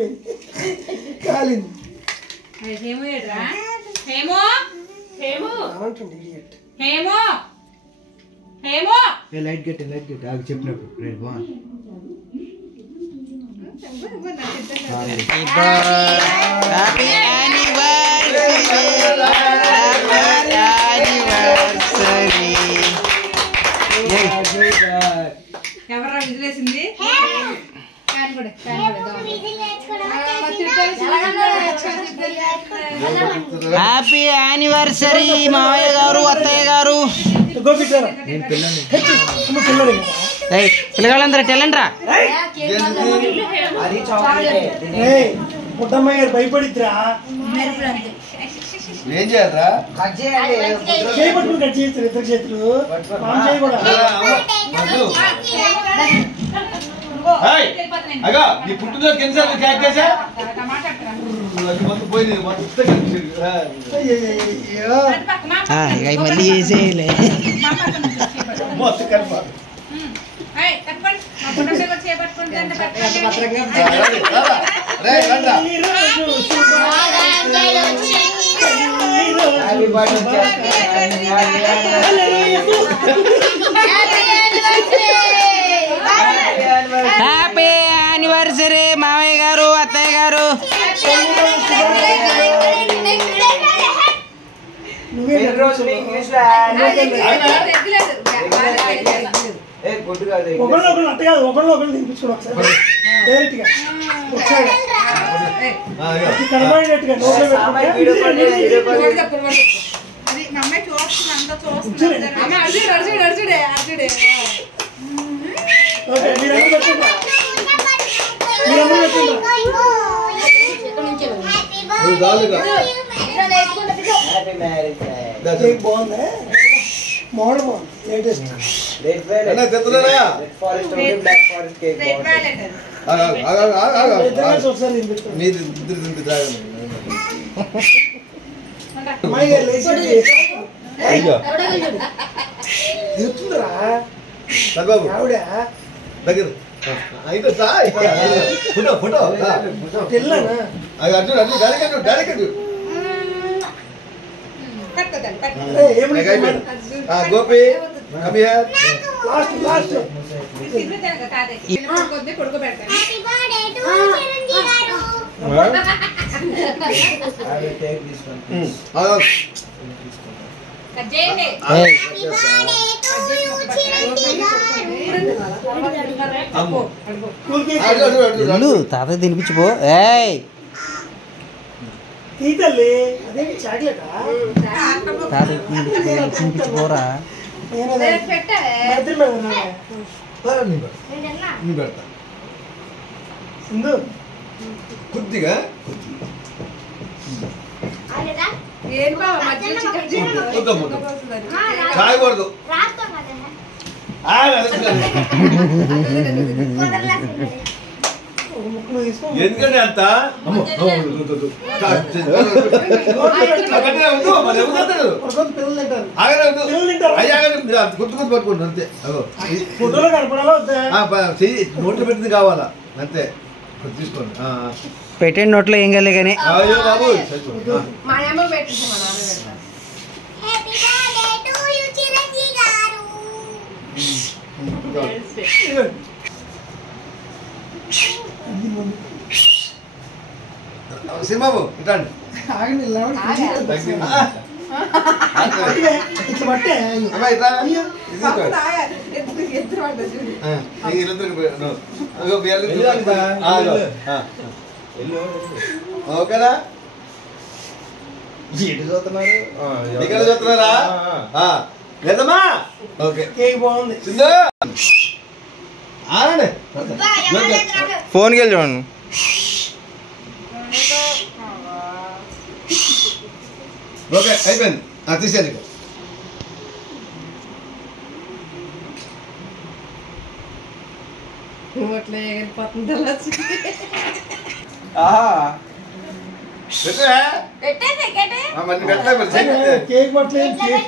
కాలిపోయింది కాలింది హేమో ఏడ్రా హేమో హేమో అంటుంది ఇడియట్ హేమో హేమో ఏ light get ఆగు చెప్పినప్పుడు రైట్ బాన్ హ్యాపీ యానివర్సరీ ఎవరా విజిలేసింది హ్యాపీ యానివర్సరీ మావయ్య గారు అత్తయ్య గారు పిల్లగాళ్ళందరూ టెలండ్రా పుట్టమ్మాయి గారు భయపడిద్దిరా ఏం చేయాలరా చేయబట్టుకుని కట్ చేస్తారు ఇద్దరు చేతులు మనం చేయకూడదు అగా నీ పుట్టినరోజు ఎన్నిసార్లు క్యాక్ చేసా పోయింది మళ్ళీ చేసేయలే మొత్తం కలిపి హ్యాపీ యానివర్సరీ మావయ్య గారు అత్తయ్య గారు ఒకళ్ళు అట్ట కాదు ఒకళ్ళు తినిపించుకోండి ఒకసారి డైరెక్ట్ గా ఒకసారి కనబడినట్టుగా బాగుంది మోడల్ బాగుంది లేటెస్ట్ ఒకసారి అమ్మాయి గారు లేచింది తిరుగుతుందిరా ఆవిడ దగ్గర ఫోటో ఫోటో తెల్లనా అర్జున్ అర్జున్ డాడీ గోపి లాస్ట్ తాత తినిపించిపో ఏయ్ తీతల్లి అదేంటి చాక్లెటా తాత తినిపించిపోరా పెడతా సింధు కొద్దిగా చాయకూడదు ఎందుకంటే అంత గుర్తు గుర్తు పట్టుకోండి అంతే నోట్లు పెట్టింది కావాలా అంతే తీసుకోండి పెట్టండి నోట్లో ఏం కాలే కానీ అయ్యో బాబు సినిమాబు ఇట్లాండి ఓకేనా చూస్తున్నారా లేదమ్మా ఓకే బాగుంది ఫోన్కి వెళ్ళి చూడండి ఓకే అయిపోయింది తీసేది కేక్ పట్టలేదు